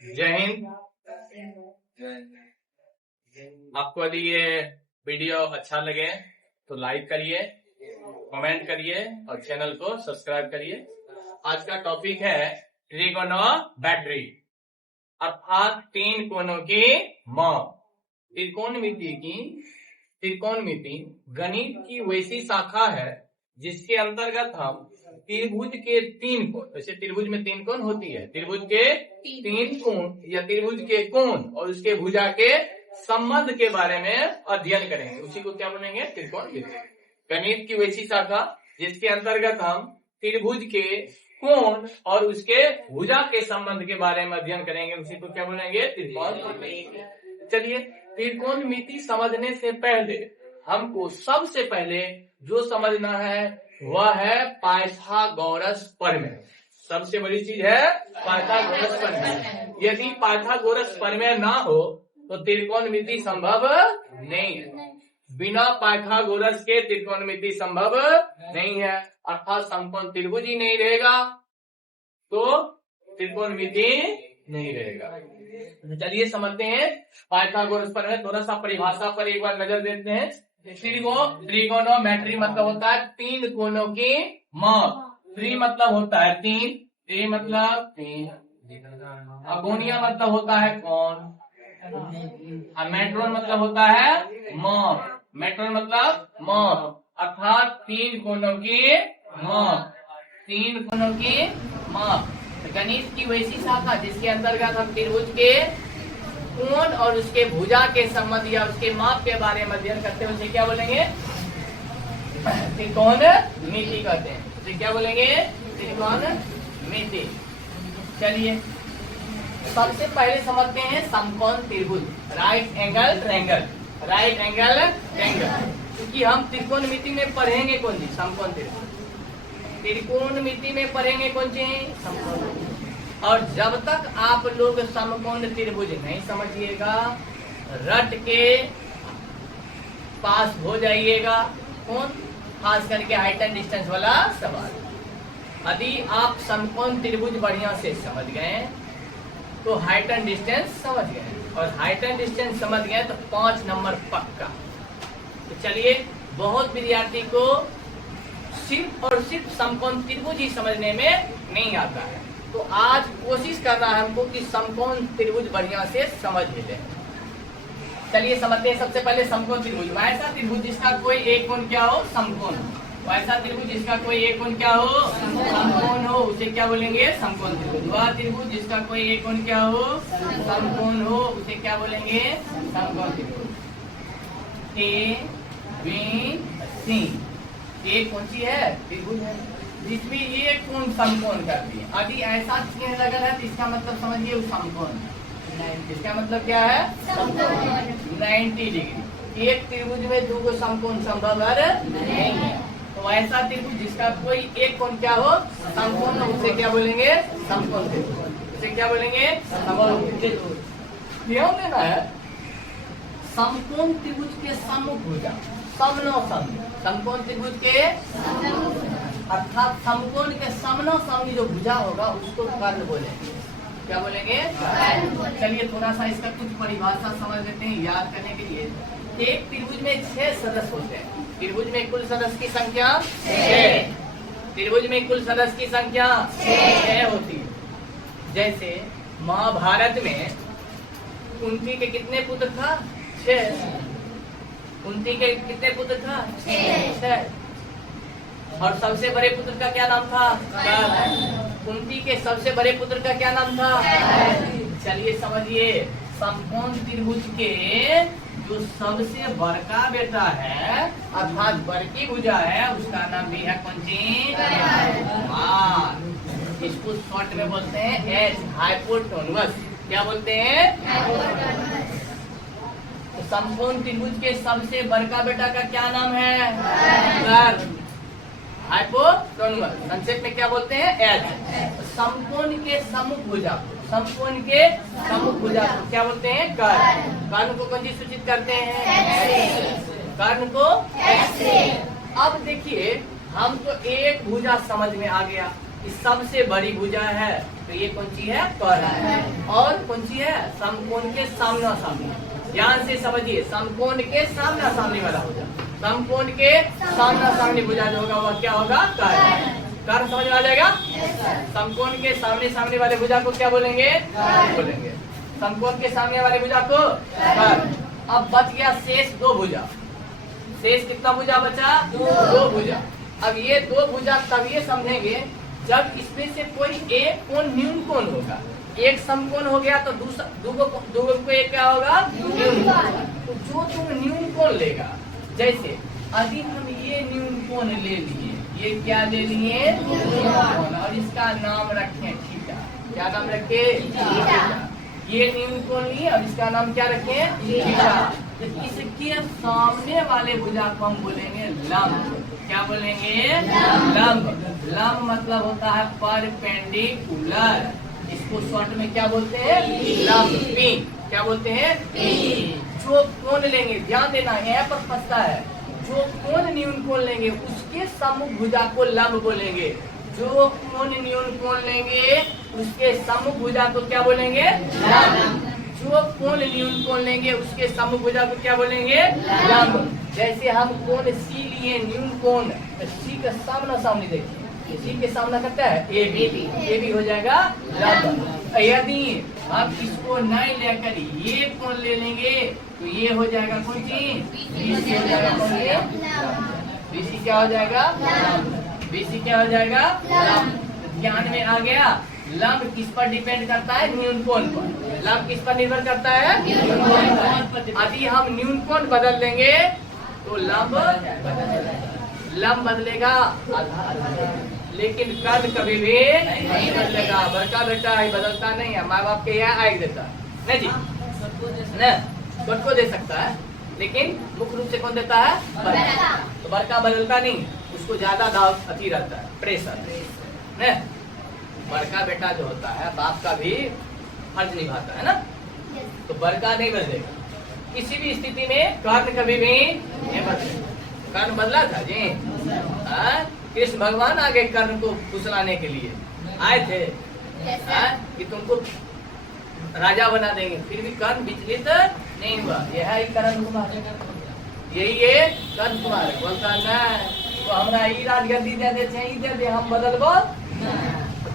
जय हिंद। आपको यदि ये वीडियो अच्छा लगे तो लाइक करिए, कमेंट करिए और चैनल को सब्सक्राइब करिए। आज का टॉपिक है ट्रिगोनोमेट्री अर्थात तीन कोणों की माप। त्रिकोणमिति गणित की वैसी शाखा है जिसके अंतर्गत हम त्रिभुज के तीन कोण, जैसे त्रिभुज में तीन कोण होती है, त्रिभुज के तीन कोण या त्रिभुज के कोण और उसके भुजा के संबंध के बारे में अध्ययन करेंगे। उसी को क्या बोलेंगे? त्रिकोणमिति। गणित की वैसी शाखा जिसके अंतर्गत हम त्रिभुज के कोण और उसके भुजा के संबंध के बारे में अध्ययन करेंगे। उसी को क्या बोलेंगे? त्रिकोणमिति। चलिए, त्रिकोणमिति समझने से पहले हमको सबसे पहले जो समझना है वह है पाइथागोरस प्रमेय। सबसे बड़ी चीज है पाइथागोरस प्रमेय। यदि पाइथागोरस प्रमेय ना हो तो त्रिकोणमिति संभव नहीं है। बिना पाइथागोरस के त्रिकोणमिति संभव नहीं है, अर्थात समकोण त्रिभुज ही नहीं रहेगा तो त्रिकोणमिति नहीं रहेगा। चलिए समझते हैं पाइथागोरस प्रमेय। थोड़ा सा परिभाषा पर एक बार नजर देते हैं। ट्रिगोनोमेट्री मतलब होता है तीन कोणों की माप। ट्री मतलब होता है तीन, ट्री मतलब तीन, अगोनिया मतलब होता है कोण, मेट्रोन मतलब होता है माप। मेट्रोन मतलब माप, अर्थात तीन कोणों की माप। तीन कोणों की माप गणित की वैसी शाखा जिसके अंतर्गत हम त्रिभुज के कोण और उसके भुजा के संबंध या उसके माप के बारे में अध्ययन करते हैं, उसे क्या बोलेंगे? त्रिकोणमिति कहते हैं। उसे क्या बोलेंगे? त्रिकोणमिति। चलिए सबसे पहले समझते हैं समकोण त्रिभुज, right angle triangle. Right angle triangle क्योंकि हम त्रिकोणमिति में पढ़ेंगे कौन सी? समकोण त्रिभुज। त्रिकोणमिति में पढ़ेंगे कौन सी? समकोण। और जब तक आप लोग समकोण त्रिभुज नहीं समझिएगा रट के पास हो जाइएगा। कौन? खास करके हाइट एंड डिस्टेंस वाला सवाल। यदि आप समकोण त्रिभुज बढ़िया से समझ गए तो हाइट एंड डिस्टेंस समझ गए, और हाइट एंड डिस्टेंस समझ गए तो 5 नंबर पक्का। तो चलिए, बहुत विद्यार्थी को सिर्फ और सिर्फ समकोण त्रिभुज ही समझने में नहीं आता है, तो आज कोशिश करना है हमको कि समकोण त्रिभुज बढ़िया से समझ ले। चलिए समझते हैं। सबसे पहले समकोण त्रिभुज, वैसा त्रिभुज जिसका कोई एक कोण क्या हो? समकोण। वैसा त्रिभुज जिसका कोई एक कोण क्या हो? समकोण हो, उसे क्या बोलेंगे? समकोण त्रिभुज। वह त्रिभुज जिसका कोई एक कोण क्या हो? समकोण हो, उसे क्या बोलेंगे? समकोण त्रिभुज। ए बी सी ये कौन सी है? त्रिभुज है जिसमें ये कोण समकोण करती है। यदि ऐसा चिन्ह लगा है तो इसका मतलब समझिए वो समकोण। इसका मतलब क्या है? समकोण 90 डिग्री। एक त्रिभुज में दो को समकोण संभव नहीं है, तो ऐसा त्रिभुज जिसका कोई एक कोण क्या हो? समकोण, उसे क्या बोलेंगे? समकोण त्रिभुज। उसे क्या बोलेंगे? समकोण त्रिभुज। ध्यान देना है, समकोण त्रिभुज के समभुजा समकोण त्रिभुज के अर्थात समकोण के समनोसामनी जो भुजा होगा उसको कर्ण बोलेंगे। क्या बोलेंगे? चलिए थोड़ा सा इसका कुछ परिभाषा समझ लेते हैं याद करने के लिए। एक त्रिभुज में 6 सदस्य होते हैं। त्रिभुज में कुल सदस्य की संख्या 6। त्रिभुज में कुल सदस्य की संख्या 6 होती है। जैसे महाभारत में कुंती के कितने पुत्र था? 6। कुंती के कितने पुत्र था? 6। और सबसे बड़े पुत्र का क्या नाम था? कुंती के सबसे बड़े पुत्र का क्या नाम था? चलिए समझिए, समकोण त्रिभुज के जो सबसे बड़का बेटा है अर्थात बड़की भुजा है उसका नाम भी है कौन सी? इसको शॉर्ट में बोलते हैं एच, हाइपोटेन्यूस। क्या बोलते हैं? समकोण त्रिभुज के सबसे बड़का बेटा का क्या नाम है? कर्ण। हाइपोटेन्यूस संक्षेप में क्या बोलते हैं? एच। समकोण के सम्मुख भुजा को क्या बोलते हैं? कर्ण। कर्ण को कौन सी सूचित करते हैं? कर्ण को एक्स-रे। अब देखिए, हम तो एक भुजा समझ में आ गया कि सबसे बड़ी भुजा है तो ये कौन सी है? कर्ण है। और कौन सी है? समकोण के सामना सामनी। ध्यान से समझिए, समकोण के सामना सामनी वाला भुजा, समकोण के सामना सामनी भुजा जो होगा वह क्या होगा? कर्ण। कर्ण समझ में आ जाएगा? समकोण के सामने सामने वाले भुजा को क्या बोलेंगे? बोलेंगे। समकोण के सामने वाले भुजा को कर्ण। अब बच गया शेष दो भुजा। शेष कितना भुजा बचा? दो भुजा। अब ये दो भुजा तब ये समझेंगे जब इसमें से कोई एक कोण न्यून कोण होगा। एक समकोण हो गया तो दूसरा को एक क्या होगा? न्यून कोण। तो जो तुम न्यून कोण लेगा, जैसे अभी हम ये न्यून कोण ले लिए, ये क्या ले लिए? न्यून कोण, और इसका नाम रखें थीटा। क्या नाम रखे? थीटा। ये न्यून कोण लिए और इसका नाम क्या रखें? थीटा। तो इसके सामने वाले भुजा को हम बोलेंगे लंब। क्या बोलेंगे? लंब। लंब मतलब होता है परपेंडिकुलर। इसको शॉर्ट में क्या बोलते हैं? लंब। पी क्या बोलते हैं? जो कोण लेंगे, ध्यान देना यहाँ पर फंसता है, जो कोण न्यून कोण लेंगे उसके सम्मुख भुजा को लंब बोलेंगे। जो कोण न्यून कोण लेंगे उसके सम्मुख भुजा को क्या बोलेंगे? लंब। जो कोण न्यून कोण लेंगे उसके सम्मुख भुजा को क्या बोलेंगे? लंब। जैसे हम कोण सी लिए न्यून कोण, तो सी का सामना सामने देखिए, सी के सामना करता है ए बी हो जाएगा लंब। यदि हम इसको नहीं लेकर ये कोण ले लेंगे तो ये हो जाएगा कौन सी? बीसी हो जाएगा। कौन सी? बीसी क्या हो जाएगा? बीसी क्या हो जाएगा? ध्यान में आ गया? लंब किस पर डिपेंड करता है? न्यून कोण पर। लंब किस पर निर्भर करता है? न्यून कोण पर। यदि हम न्यून कोण बदल देंगे तो लंब बदलेगा आधा, लेकिन कर्ण कभी भी नहीं बदलेगा। बड़का बेटा है, बदलता नहीं है, माँ बाप के यहाँ आग देता नहीं जी, न खुद को दे सकता है, लेकिन मुख्य रूप से कौन देता है? बड़का। तो बड़का बदलता नहीं, उसको ज्यादा दाव अति रहता है, प्रेशर न। बड़का बेटा जो होता है बाप का भी फर्ज निभाता है ना, तो बड़का नहीं बदलेगा किसी भी स्थिति में। कर्ण कभी भी नहीं बदलेगा। कर्ण बदला था जी, कृष्ण भगवान आगे कर्ण को फुसलाने के लिए आए थे कि तुमको राजा बना देंगे, फिर भी कर्ण विचलित नहीं हुआ। यह ही कर्ण कुमार, यही है कर्ण कुमार। बोलता न तो हमारा ई राजगद्दी दे दे, हम बदलबो।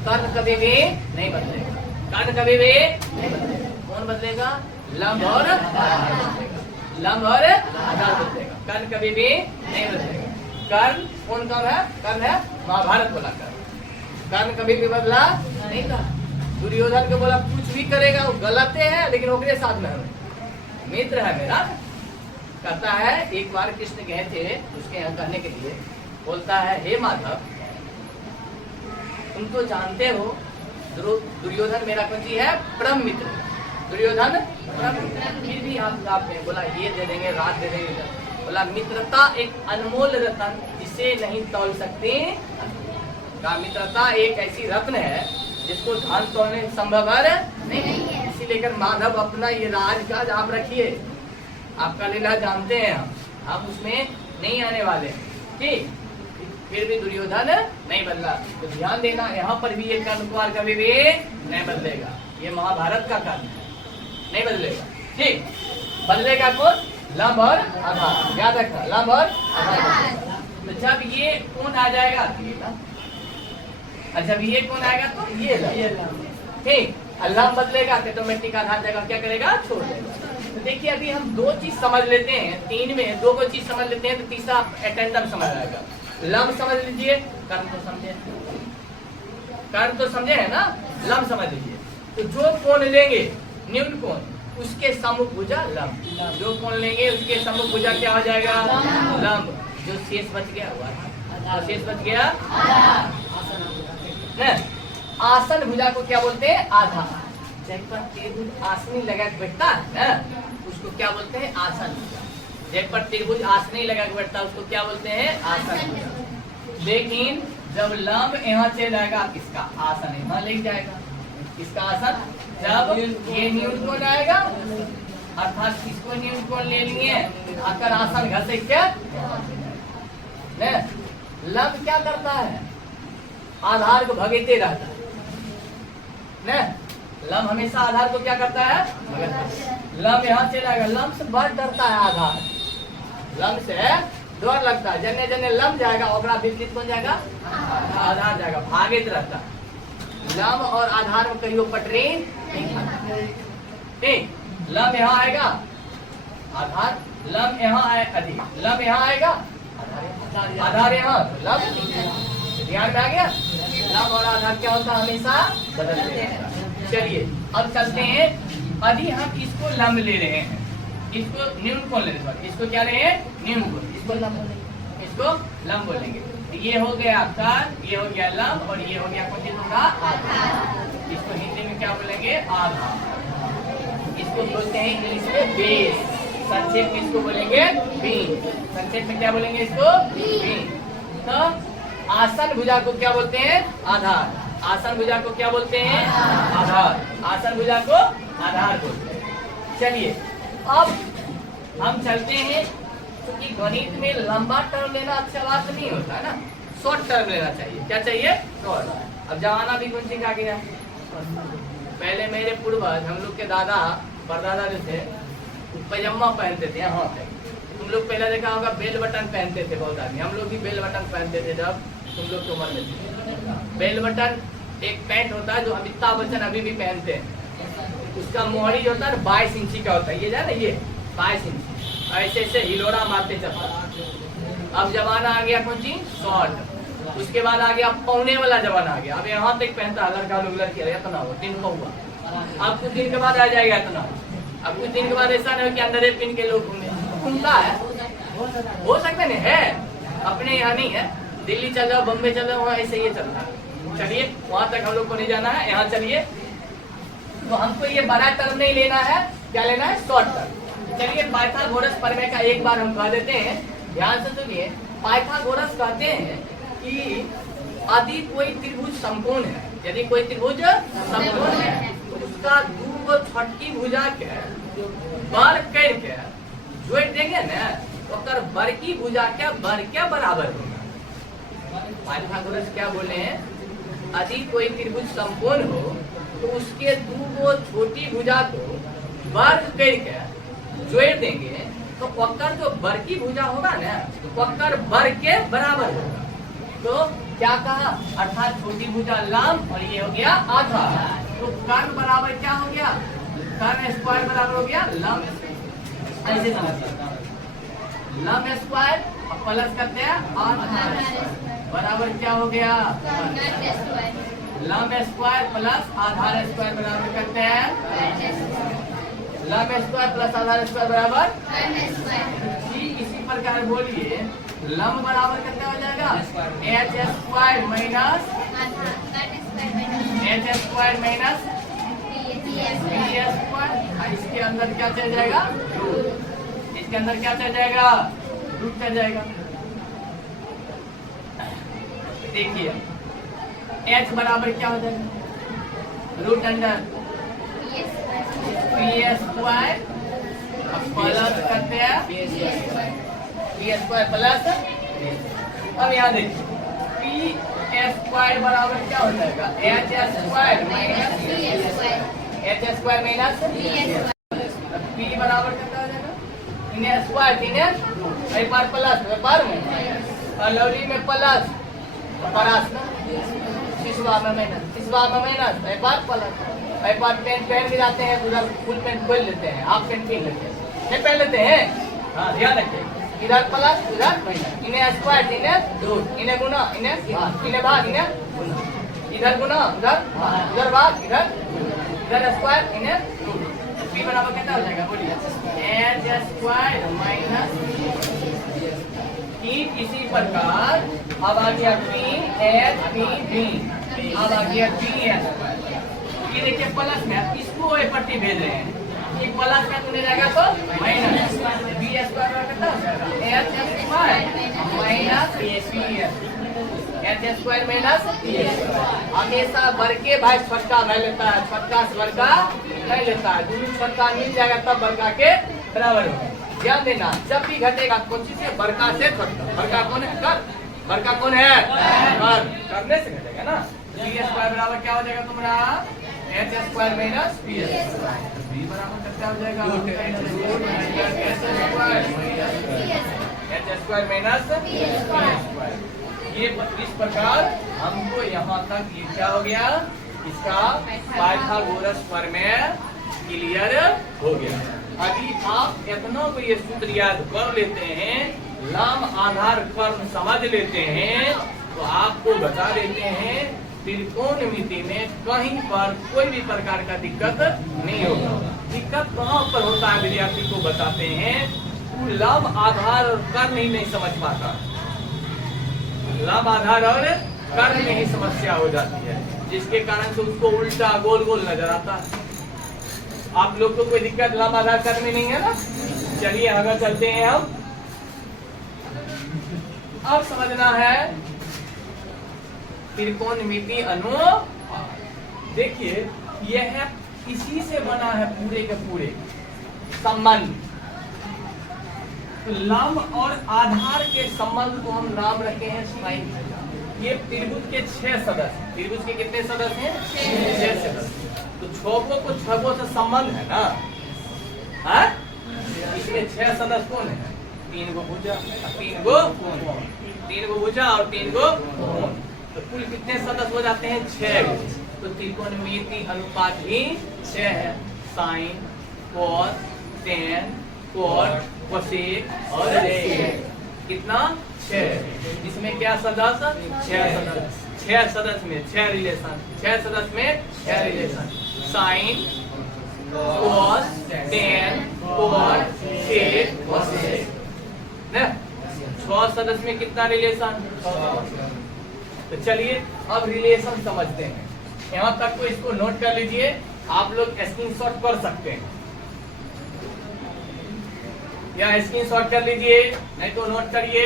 कर्ण कभी भी नहीं बदलेगा। कर्ण कभी भी नहीं बदलेगा। कौन बदलेगा? लंब और लंब और आधार बदलेगा। कर्ण कभी भी नहीं बदलेगा। कर्ण कौन कर्ण है? कर्ण है महाभारत वाला कर्ण। कर्ण कभी भी बदला नहीं था। दुर्योधन को बोला कुछ भी करेगा वो गलत है, लेकिन ओकरे साथ में मित्र है मेरा। कहता है एक बार कृष्ण गए थे उसके यहाँ कहने के लिए, बोलता है हे माधव तुम तो जानते हो दुर्योधन मेरा कौन है? परम मित्र। दुर्योधन परम मित्र, फिर भी आप बोला ये दे देंगे, रात दे देंगे। बोला मित्रता एक अनमोल रत्न, जिसे नहीं तौल सकते। का मित्रता एक ऐसी रत्न है जिसको धन तोड़ने संभव नहीं। इसी लेकर माधव अपना ये राजकाज आप रखिए, आपका लीला जानते हैं हम उसमें नहीं आने वाले। ठीक, फिर भी दुर्योधन नहीं बदला। तो ध्यान देना यहाँ पर भी ये कर्ण कुमार कभी भी नहीं बदलेगा। ये महाभारत का कर्ण है, नहीं बदलेगा। ठीक, बदलेगा कौन? लंब और आधार। याद रखना, लंब और आधार। तो जब ये कौन आ जाएगा और जब ये कौन आएगा तो ये ठीक, लंब बदलेगा तो ऑटोमेटिक आधार जगह क्या करेगा? छोड़ देगा। तो देखिए अभी हम दो चीज समझ लेते हैं, तीन में दो को चीज समझ लेते हैं तो तीसरा अटेंडम समझ आएगा। लंब समझ लीजिए, कर्ण तो समझे, कर्ण तो समझे है ना, लंब समझ लीजिए। तो जो कोण लेंगे न्यून कोण उसके सम्मुख भुजा लंब, जो कोण लेंगे उसके सम्मुख भुजा क्या हो जाएगा? लंब। जो शेष बच गया हुआ, तो शेष बच गया न। आसन भुजा को क्या बोलते हैं? आधा। जब पर त्रिभुज आसनी लगा के बैठता है ना उसको क्या बोलते हैं? आसन भुजा। जब पर त्रिभुज आसनी लगा के बैठता है उसको क्या बोलते हैं? आसन भुजा। लेकिन जब लंब यहाँ से जाएगा किसका? आसन यहाँ ले जाएगा। किसका आसन? जब ये न्यून कोण आएगा अर्थात इसको न्यून कोण ले लिए आकर आसन घसे क्या लंब क्या करता है? आधार को भगेते रहता है। न लम हमेशा आधार को क्या करता है? लम यहाँ चला गया, लम से बड़ डरता है आधार, लम से डर लगता है। जने जने लम जाएगा ओकरा विपरीत कौन जाएगा? आधार जाएगा, भागित रहता है। लम और आधार में कहियो पटरी नहीं। लम यहाँ आएगा, आधार लम यहाँ आए, अधिक लम यहाँ आएगा, आधार यहाँ, तो लम ध्यान में आ गया। लम और आधार क्या होता है? हमेशा बदलते हैं। चलिए अब चलते हैं, अभी हम इसको लम ले रहे हैं, इसको न्यून कोण ले रहे हैं, इसको क्या रहे हैं? न्यून कोण, इसको लम बोलेंगे, इसको लम बोलेंगे। ये हो गया आपका, ये हो गया लम और ये हो गया कौन चीज होगा? आधार। इसको हिंदी में क्या बोलेंगे? आधार। इसको बोलते हैं इंग्लिश में बेस, संक्षेप में इसको बोलेंगे बीम। संक्षेप में क्या बोलेंगे इसको? बीम। तो आसन भुजा को क्या बोलते हैं? आधार। आसन भुजा को क्या बोलते हैं? आधार। आसन भुजा को आधार बोलते हैं। चलिए अब हम चलते हैं, क्योंकि गणित में लंबा टर्म लेना अच्छा बात नहीं होता है ना, शॉर्ट टर्म लेना चाहिए। क्या चाहिए? शॉर्ट। अब जमाना भी कौन सी आ गया। पहले मेरे पूर्वज, हम लोग के दादा परदादा जो थे, पैजामा पहनते थे यहाँ पे। तुम लोग पहले देखा होगा बेल बटन पहनते थे बहुत आदमी, हम लोग भी बेल बटन पहनते थे जब तुम लोग की उम्र में थे। बेल बटन एक पैंट होता है जो अमिताभ बच्चन अभी भी पहनते हैं, उसका मोहरी जो होता है 22 इंची का होता है, ये जाए ना, ये 22 इंची, ऐसे ऐसे हिलोड़ा मारते चलता। अब जमाना आ गया कौन सी? शॉर्ट। उसके बाद आ गया पौने वाला जमाना आ गया। अब यहाँ तक पहनता है लड़का लोग, लड़की इतना हो 3 पौवा। अब कुछ दिन के बाद आ जाएगा इतना। अब कुछ दिन के बाद ऐसा नहीं हो कि अंडर पिन के लोग घूमता है, हो सकता नहीं है, अपने यहाँ नहीं है, दिल्ली चल जाओ, बम्बई चल जाओ, वहाँ ऐसे ये चलता है। चलिए वहां तक हम लोग को नहीं जाना है, यहाँ चलिए। तो हमको ये बड़ा टर्म नहीं लेना है, क्या लेना है? Short term. चलिए पाइथागोरस प्रमेय का एक बार हम कह देते हैं, ध्यान से सुनिए। पाइथागोरस कहते हैं कि यदि कोई त्रिभुज समकोण है, यदि कोई त्रिभुज समकोण है, तो उसका दो छठी भुजा के बर करके जोड़ देंगे ना, तो अगर बर की भुजा क्या बर क्या बराबर होगा। पाइथागोरस क्या बोले हैं? यदि कोई त्रिभुज समकोण हो तो उसके दो छोटी भुजा को वर्ग करके जोड़ देंगे, तो वक्र जो बर की भुजा होगा ना, वक्र बर के बराबर होगा। तो क्या कहा? अर्थात छोटी भुजा लंब और ये हो गया आधार, तो कर्ण बराबर क्या हो गया? कर्ण स्क्वायर बराबर हो गया लंब। ऐसे समझ लंब स्क्वायर प्लस करते हैं आधार बराबर क्या हो गया? लंब स्क्वायर प्लस आधार स्क्वायर बराबर करते हैं लंब स्क्वायर प्लस आधार स्क्वायर बराबर। ठीक इसी प्रकार बोलिए, लंब बराबर कितना हो जाएगा? H square minus H square minus B square. इसके अंदर क्या चल जाएगा? रूट। इसके अंदर क्या चल जाएगा? रूट चल जाएगा। देखिए h बराबर क्या हो जाएगा? Root under P square plus करते हैं पी स्क्वायर प्लस। अब यहाँ देखिए पी स्क्वायर बराबर क्या हो जाएगा? H square minus H square minus P बराबर कितना हो जाएगा? इन्हें स्क्वायर इन्हें व्यापार प्लस व्यापार में और लवली में प्लस परास शिशुआ में माइनस व्यापार प्लस व्यापार पेन भी जाते हैं, उधर फुल पेन खोल लेते हैं, हाफ पेन पीन लेते हैं, ये पहन लेते हैं। हाँ ध्यान रखिए, इधर प्लस उधर माइनस, इन्हें स्क्वायर इन्हें रूट, इन्हें गुना इन्हें भाग इन्हें गुना, इधर गुना उधर भाग इधर स्क्वायर इन्हें रूट। पी बराबर कितना हो जाएगा? बोलिए एच स्क्वायर माइनस। ठीक इसी प्रकार अब आ गया पी एच पी बी, अब आ गया पी एच। ये देखिए प्लस में, इसको ए पट्टी भेज रहे हैं, एक प्लस में तुमने जाएगा तो माइनस बी स्क्वायर कितना हो जाएगा? H square minus P H square minus P H. हमेशा बर के भाई छोटका भाई लेता है, छोटका से बड़का नहीं लेता है, दोनों छोटका मिल जाएगा तब बड़का के बराबर होगा। ध्यान देना, जब भी घटेगा कोशिश से बड़का से छोटका। बड़का कौन है? कर। बड़का कौन है? कर। करने से घटेगा ना। बी स्क्वायर बराबर क्या हो जाएगा तुम्हारा? H square minus P square, B बराबर कितना हो जाएगा H square minus P square. ये इस प्रकार हमको यहाँ तक ये क्या हो गया, इसका पाइथागोरस प्रमेय क्लियर हो गया। अभी आप इतना को ये सूत्र याद कर लेते हैं, लंब आधार कर्ण समझ लेते हैं, तो आपको बता देते हैं त्रिकोणमिति में कहीं पर कोई भी प्रकार का दिक्कत नहीं होगा। दिक्कत कहाँ पर होता है विद्यार्थी को बताते हैं, लंब आधार और कर्ण ही नहीं समझ पाता, लंब आधार और कर्ण में ही समस्या हो जाती है, जिसके कारण से उसको उल्टा गोल गोल नजर आता है। आप लोग को कोई दिक्कत लंब आधार कर्ण में नहीं है ना? चलिए आगे चलते हैं हम। अब समझना है त्रिकोणमिति अनुपात। देखिए यह इसी से बना है पूरे के पूरे संबंध। तो लंब और आधार के संबंध को हम नाम रखे हैं साइन थीटा। ये त्रिभुज के 6 सदस्य, त्रिभुज के कितने सदस्य हैं? 6 सदस्य। तो छहों को छहों से संबंध है ना? हाँ? इसमें 6 सदस्य कौन है? 3 गो भुजा, 3 गो कोण, 3 गो भुजा और 3 गो कोण। तो कुल कितने सदस्य हो जाते हैं? 6 गो। तो त्रिकोणमिति अनुपात भी 6 है। Sine, cos, tan, cot, cosec और सेक। कितना? 6। इसमें क्या सदस्य? 6 सदस्य। 6 सदस्य में 6 रिलेशन, 6 सदस्य में 6 relation. Sine, cos, tan, cot, sec, cosec. 6 सदस्य में कितना रिलेशन? तो चलिए अब रिलेशन समझते हैं। यहाँ तक तो इसको नोट कर लीजिए, आप लोग स्क्रीनशॉट कर सकते हैं या स्क्रीनशॉट कर लीजिए, नहीं तो नोट करिए।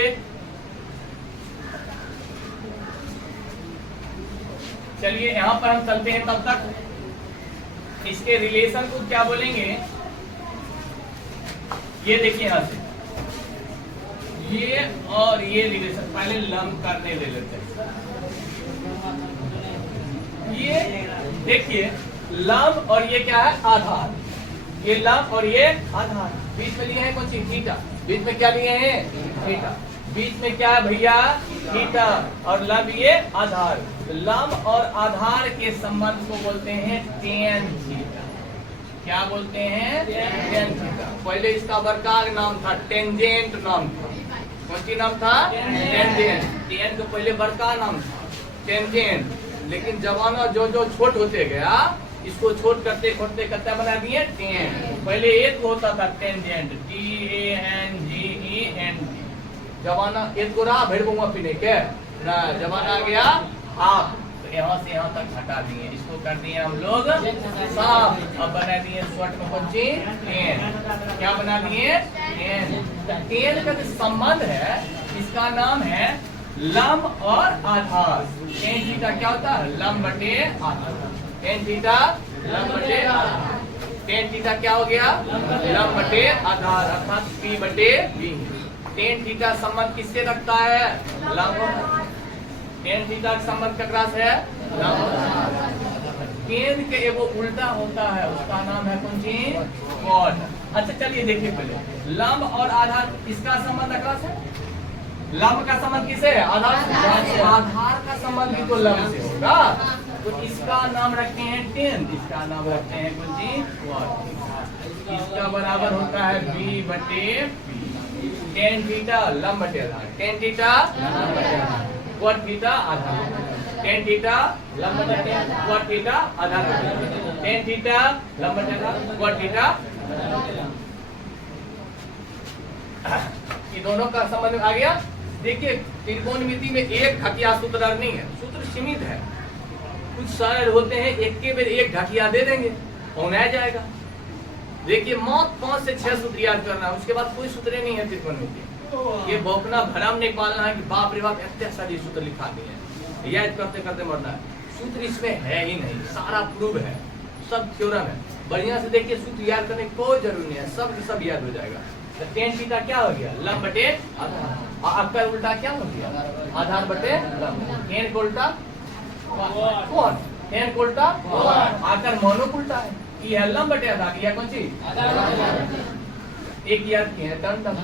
चलिए यहाँ पर हम चलते हैं, तब तक इसके रिलेशन को क्या बोलेंगे, ये देखिए यहाँ से ये और ये रिलेशन पहले लंब करने ले लेते हैं। ये देखिए लंब और ये क्या है? आधार। ये लंब और ये आधार। बीच में लिए हैं कौन सी? थीटा। बीच में क्या लिए हैं? थीटा। बीच में क्या है भैया? थीटा। और लंब ये आधार। लंब और आधार के संबंध को बोलते हैं टेन थीटा। क्या बोलते हैं? Tan theta. पहले इसका वर्गाकार नाम था टेंजेंट नाम था। कौन सी नाम था? टेंजेंट। टेन का पहले वर्गाकार नाम था टेंजेंट, लेकिन जमाना जो जो छोट होते गया, इसको छोट करते करते करते बना दिए टेन। पहले एक होता था टेंजेंट, TANGENT। जमाना एक को रहा भेड़ बुआ पीने के ना, जमाना आ गया हाफ। तो यहाँ से यहाँ तक हटा दिए, इसको कर दिए हम लोग साफ। अब बना दिए शॉर्ट में कौन सी? टेन। क्या बना दिए? टेन। टेन का जो संबंध है इसका नाम है लंब और आधार। टेन थीटा क्या होता है? लंब बटे आधार। टेन थीटा लंब बटे आधार। टेन थीटा क्या हो गया? लंब बटे आधार, अर्थात P बटे V। टेन थीटा संबंध किससे रखता है? लंब। टेन थीटा का संबंध ककरा से है? लंब। टेन के एगो उल्टा होता है, उसका नाम है कौन सी? कॉट। अच्छा चलिए देखिए पहले लंब और आधार, इसका संबंध ककरा से? लंब का संबंध किसे है? आधार से। आधार का संबंध भी तो लंब से होगा, तो इसका नाम रखते हैं टेन, इसका नाम रखते हैं कौन सी? कॉट। इसका बराबर होता है B बटे P। टेन थीटा लंब बटे आधार, टेन थीटा लंब बटे आधार, कॉट थीटा आधार। टेन थीटा लंब बटे टेन, कॉट थीटा आधार बटे टेन थीटा लंब बटे आधार, कॉट थीटा। ये दोनों का संबंध आ गया। देखिए त्रिकोणमिति में एक ढकिया सूत्र नहीं है, सूत्र सीमित है। कुछ सरल होते हैं, एक के बेर एक ढकिया दे देंगे, होना जाएगा। देखिए मौत 5 से 6 सूत्र याद करना है, उसके बाद कोई सूत्र नहीं है त्रिकोणमिति। ये भौंकना भरम नहीं पालना है कि बाप रे बाप इतने सारे सूत्र लिखा दिए, याद करते करते मरना है। सूत्र इसमें है ही नहीं, सारा प्रूव है, सब थ्योरम है। बढ़िया से देखिए, सूत्र याद करने की कोई जरूरी नहीं है, सब याद हो जाएगा। तो टेन थीटा क्या हो गया? लंब बटे आधार। आपका उल्टा क्या हो गया? आधार बटे लंब। टेन का उल्टा कौन? टेन को उल्टा आकर मोनो उल्टा है। ये है लंब बटे आधार, यह कौन सी एक याद किया है टर्न टर्न।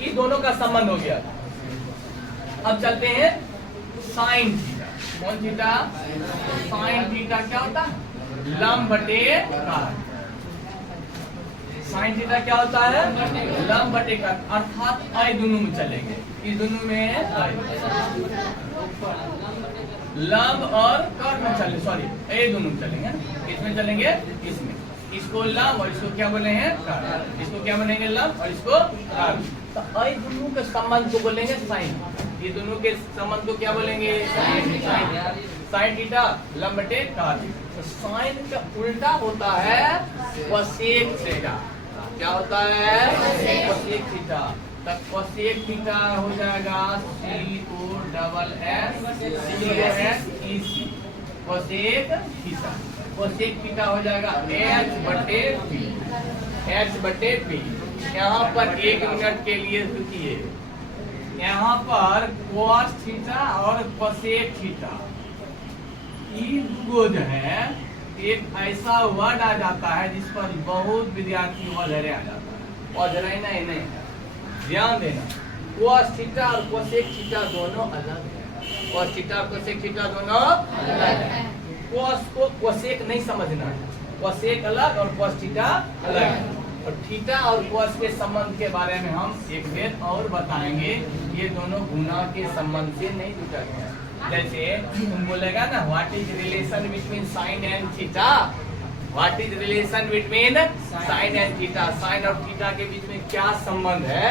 ये दोनों का संबंध हो गया। अब चलते हैं साइन थीटा। कौन थीटा? साइन थीटा क्या होता है? लंब बटे काट। साइन थीटा क्या होता है? लंब बटे काट, अर्थात आई दोनों में चलेंगे। इस दोनों में आई लंब और कर्ण में चले, सॉरी ए दोनों में चलेंगे। इसमें चलेंगे, इसमें इसको लंब और इसको क्या बोले हैं? कर्ण। इसको क्या बोलेंगे? लंब और इसको कर्ण। तो आई दोनों के संबंध को बोलेंगे साइन। ये दोनों के संबंध को क्या बोलेंगे? साइन थीटा लंब बटे कर्ण। तो साइन का उल्टा होता है कोसेक थीटा। क्या होता है? Cosec theta. तब कोसेक थीटा हो जाएगा COSSEC। Cosec theta, cosec theta हो जाएगा H बटे P। यहाँ पर 1 मिनट के लिए रुकिए। यहाँ पर कोस थीटा और कोसेक थीटा इनको जो है एक ऐसा वर्ड आ जाता है जिस पर बहुत विद्यार्थी वजरे आ जाता है। वजरे नहीं, ध्यान देना। कोस थीटा और कोसेक थीटा दोनों अलग है। कोस थीटा और कोसेक थीटा दोनों अलग है। कोस को कोसेक नहीं समझना है। कोसेक अलग और कोस थीटा अलग है। और थीटा और कोस के संबंध के बारे में हम एक बार और बताएंगे। ये दोनों गुना के संबंध से नहीं जुड़ा गया। जैसे तुम बोलेगा ना, what is relation between sine and theta? What is relation between sine and theta? Sine और थीटा के बीच में क्या संबंध है?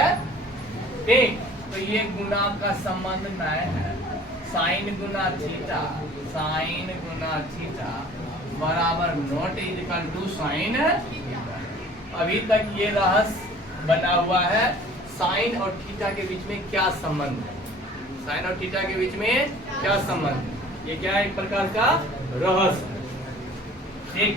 ठीक, तो ये गुना का संबंध नहीं है। साइन गुना थीटा, साइन गुना थीटा बराबर not is equal to sine. अभी तक ये रहस्य बना हुआ है, साइन और थीटा के बीच में क्या संबंध है। साइन और थीटा के बीच में क्या संबंध है? ये क्या है? एक प्रकार का रहस्य। ठीक,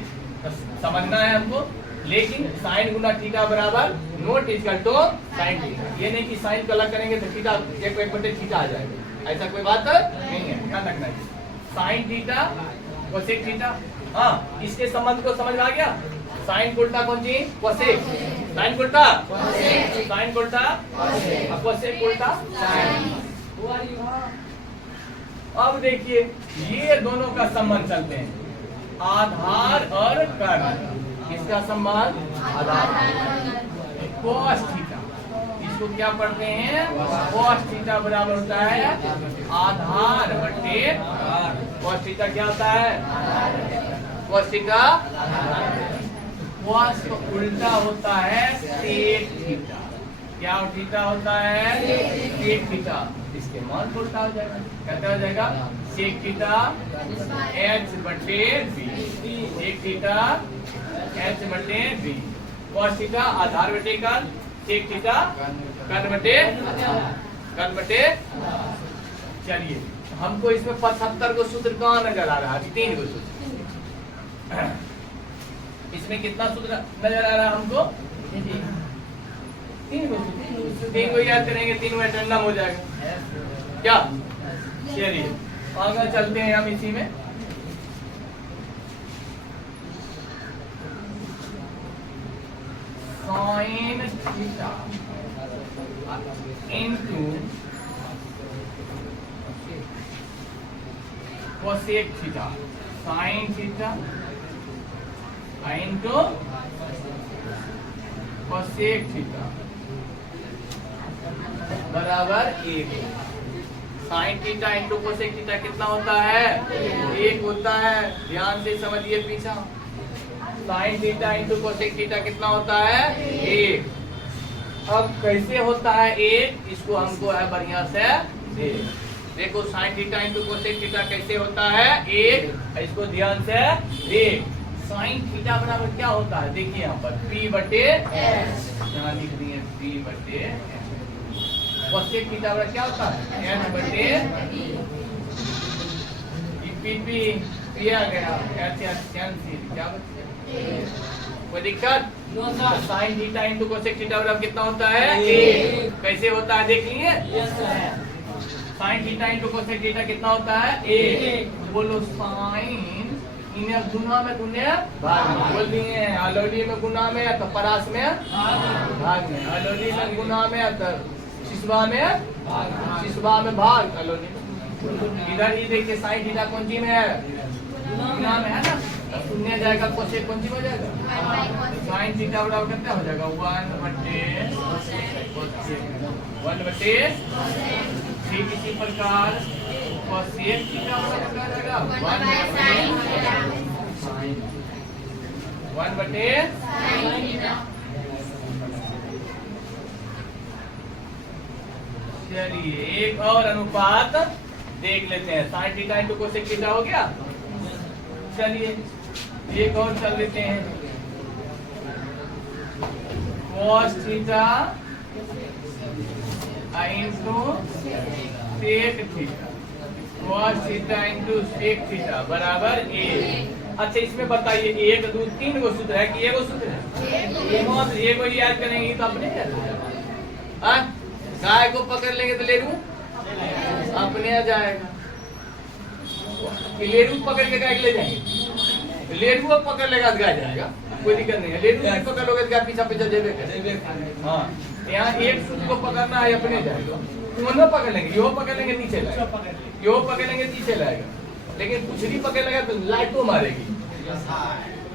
समझना है हमको। लेकिन साइन गुना थीटा बराबर not equal to sine theta. ये नहीं कि साइन को अलग करेंगे तो थीटा एक बटे थीटा आ जाएगा, ऐसा कोई बात नहीं है। ध्यान रखना है। साइन थीटा कोसेक थीटा, हाँ, इसके संबंध को समझ में आ गया। साइन उल्टा कौन सी? कोसेक। साइन उल्टा साइन उल्टा कोसेक उल्टा साइन। अब देखिए ये दोनों का संबंध चलते हैं, आधार और कर्ण। इसका संबंध आधार। कोस थीटा, इसको क्या पढ़ते हैं? कोस थीटा बराबर होता है आधार बटे कोस थीटा। क्या होता है? Cos theta. कोस को उल्टा होता है सेक थीटा। क्या थीटा होता है? Sec theta. इसके मान उल्टा हो जाएगा। क्या हो जाएगा? सेक थीटा H बटे B। सेक थीटा H बटे B। कोस थीटा आधार बटे कर्ण, सेक थीटा कर्ण बटे। चलिए, हमको इसमें 75 को सूत्र कहाँ नजर आ रहा है? 3 को सूत्र। इसमें कितना सूत्र नजर आ रहा है हमको? 3 को सूत्र। 3 को याद करेंगे, 3 में टर्नम हो जाएगा। क्या? चलिए आगे चलते हैं हम इसी में। Sine theta into cosec theta. Sine theta into cosec theta बराबर 1। Sign theta into cosec theta कितना होता है? 1 होता है। ध्यान से समझिए पीछा। Sign theta into cosec theta कितना होता है? 1। अब कैसे होता है 1? इसको हमको है बढ़िया से देखो। Sign theta into cosec theta कैसे होता है? 1। इसको ध्यान से देख। साइन थीटा बराबर क्या होता है? देखिए यहाँ पर P बटे S, यहाँ लिख दिए P बटे S। कोसेक थीटा बराबर क्या होता है? H बटे P आ गया। H कैंसिल, क्या बचे? कोई दिक्कत? Sign theta into cosec theta बराबर कितना होता है? 1। कैसे होता है देख लिए? Sign theta into cosec theta कितना होता है? एक। बोलो साइन इन्हें गुना में गुने भाग में बोल दिए हैं। अलोली में गुना में तो परास में भाग में, अलोली में गुना में तो शिशुआ में भाग, अलोली में। इधर ही देखिए साइन थीटा कौन सी में है? गुना में है ना, तो शून्य जाएगा, कोसेक कौन सी में जाएगा? साइन थीटा बराबर कितना हो जाएगा? 1/1/। ठीक इसी प्रकार कोसेक थीटा बराबर क्या जाएगा? 1/sin। चलिए एक और अनुपात देख लेते हैं। Sine theta into cosec theta हो गया। चलिए एक और चल लेते हैं। cos theta into sec theta, cos theta into sec theta बराबर a। अच्छा इसमें बताइए 1 2 3 गो सूत्र है कि एगो सूत्र है? एगो ही याद करेंगे तो अपने गाय को पकड़ लेंगे तो लेरू अपने आ जाएगा। लेरू पकड़ के गाय ले जाएंगे, लेरू पकड़ लेगा तो गाय जाएगा, कोई दिक्कत नहीं है। लेरू नहीं पकड़ोगे तो गाय पीछा पीछा जेबे। हाँ यहाँ एक सूत्र को पकड़ना है अपने जाएगा, दोनों पकड़ लेंगे, यो पकड़ लेंगे नीचे लाएगा, यो पकड़ लेंगे नीचे लाएगा, लेकिन कुछ नहीं पकड़ लेगा तो लाइट तो मारेगी।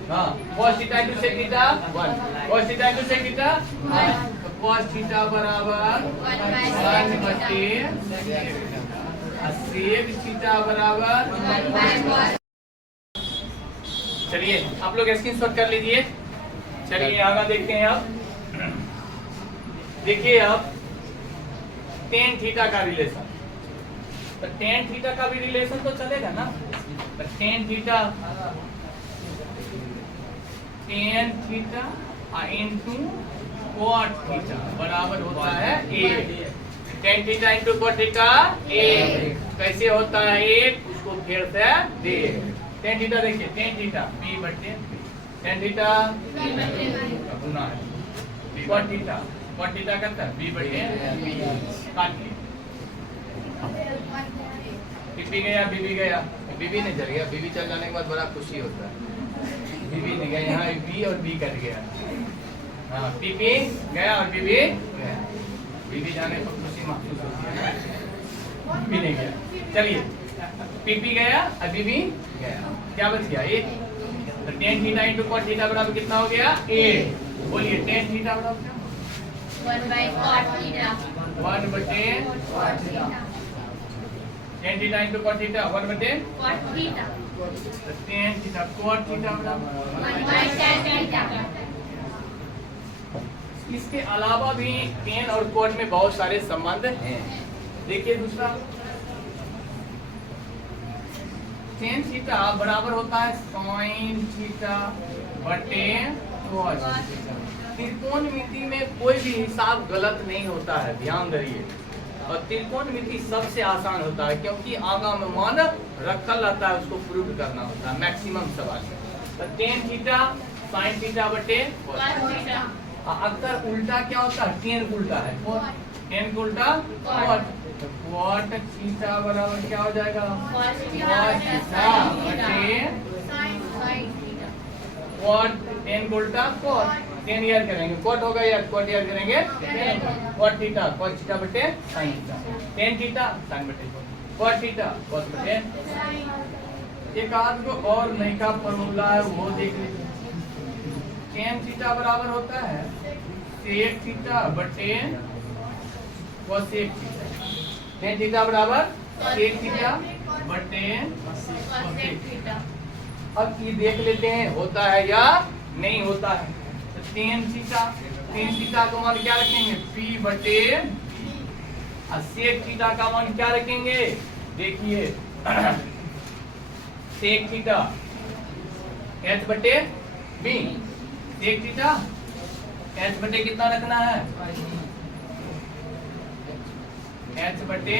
हाँ cos theta into sec theta 1, cos theta into sec theta 1, तो cos थीटा बराबर 1/सेक थीटा बराबर। चलिए आप लोग स्क्रीनशॉट कर लीजिए। चलिए आगे देखते हैं। अब देखिए अब tan थीटा का रिलेशन, तो tan थीटा का भी रिलेशन तो चलेगा ना। तो tan theta into cot theta बराबर होता है 1। tan theta into cot theta 1 कैसे होता है? 1 उसको फिर से देख। tan थीटा देखिए, tan theta b/, tan theta गुना है, cot थीटा करता है b/, काट लिया। बीबी गया, बीबी नहीं चल गया, बीबी चल जाने के बाद बड़ा खुशी होता है। बीबी नहीं गया, यहाँ बी और बी कट गया। हाँ बीबी गया और बीबी गया, बीबी जाने पर खुशी महसूस होती है, बीबी नहीं गया। चलिए बीबी गया और बीबी गया, क्या बच गया? 1। तो tan theta into cot theta बराबर कितना हो गया? 1। बोलिए tan थीटा बराबर क्या? 1/cot theta. 1/cot theta. tan theta into cot theta 1/cot theta. तो tan थीटा cot थीटा बराबर 1/tan थीटा। इसके अलावा भी tan और cot में बहुत सारे संबंध हैं। देखिए दूसरा tan थीटा बराबर होता है sin थीटा बटे cos थीटा। त्रिकोणमिति में कोई भी हिसाब गलत नहीं होता है, ध्यान दीजिए। और त्रिकोणमिति सबसे आसान होता है क्योंकि आगा में मान रखल रहता है, उसको प्रूव करना होता है मैक्सिमम सवाल। तो tan थीटा sin थीटा बटे cos थीटा। अक्सर उल्टा क्या होता है? tan उल्टा है, tan उल्टा cot, तो cot थीटा बराबर क्या हो जाएगा? cos थीटा बटे cot, tan उल्टा cot, tan याद करेंगे cot होगा या cot याद करेंगे cot थीटा, cos थीटा बटे sin theta, tan theta sin बटे cot थीटा cos बटे। एक आध को और नई का फॉर्मूला है वो देख लीजिए। tan थीटा बराबर होता है sec थीटा बटे cosec थीटा। tan थीटा बराबर sec थीटा बटे cosec थीटा। अब ये देख लेते हैं होता है या नहीं होता है। तो tan थीटा का मान क्या रखेंगे? p बटे और sec थीटा का मान क्या रखेंगे? देखिए sec थीटा h बटे b, sec थीटा h बटे कितना रखना है? h बटे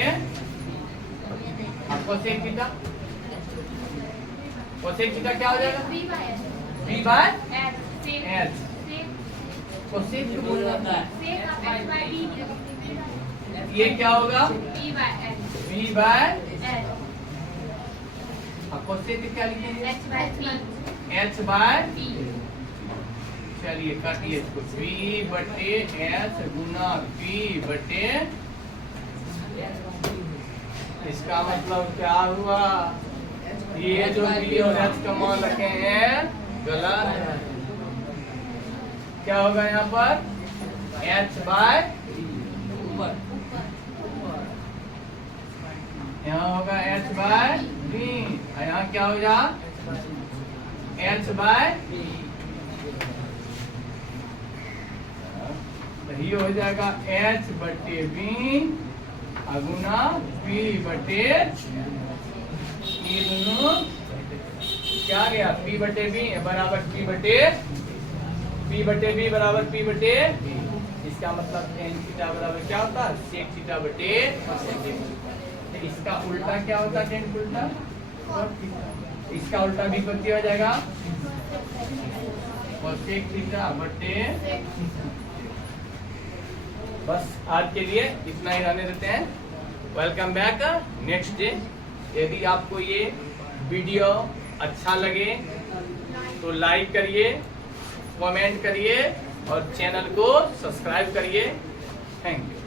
cosec थीटा, cosec थीटा क्या हो जाएगा? b bye h। cosec क्यों बोल रहा है? ये क्या होगा? B by H. आपको से क्या लिखेंगे H by 3. H by B. चलिए काटिए इसको बी बटे एच गुना बी बटे इसका मतलब क्या हुआ ये जो बी और एच का मान रखे हैं गलत है। क्या होगा यहाँ पर एच बाय यहाँ होगा एच बाय बी यहाँ क्या हो जा एच बाय ये हो जाएगा एच बटे बी अगुना बी बटे ये दोनों क्या गया पी बटे बी बराबर पी बटे बी बराबर पी बटे बी। इसका मतलब टेन थीटा बराबर क्या होता है सेक थीटा बटे तो इसका उल्टा क्या होता है टेन उल्टा इसका उल्टा भी हो जाएगा और सेक थीटा बटे। बस आज के लिए इतना ही रहने देते हैं। Welcome back next day. यदि आपको ये वीडियो अच्छा लगे तो लाइक करिए, कमेंट करिए और चैनल को सब्सक्राइब करिए। Thank you.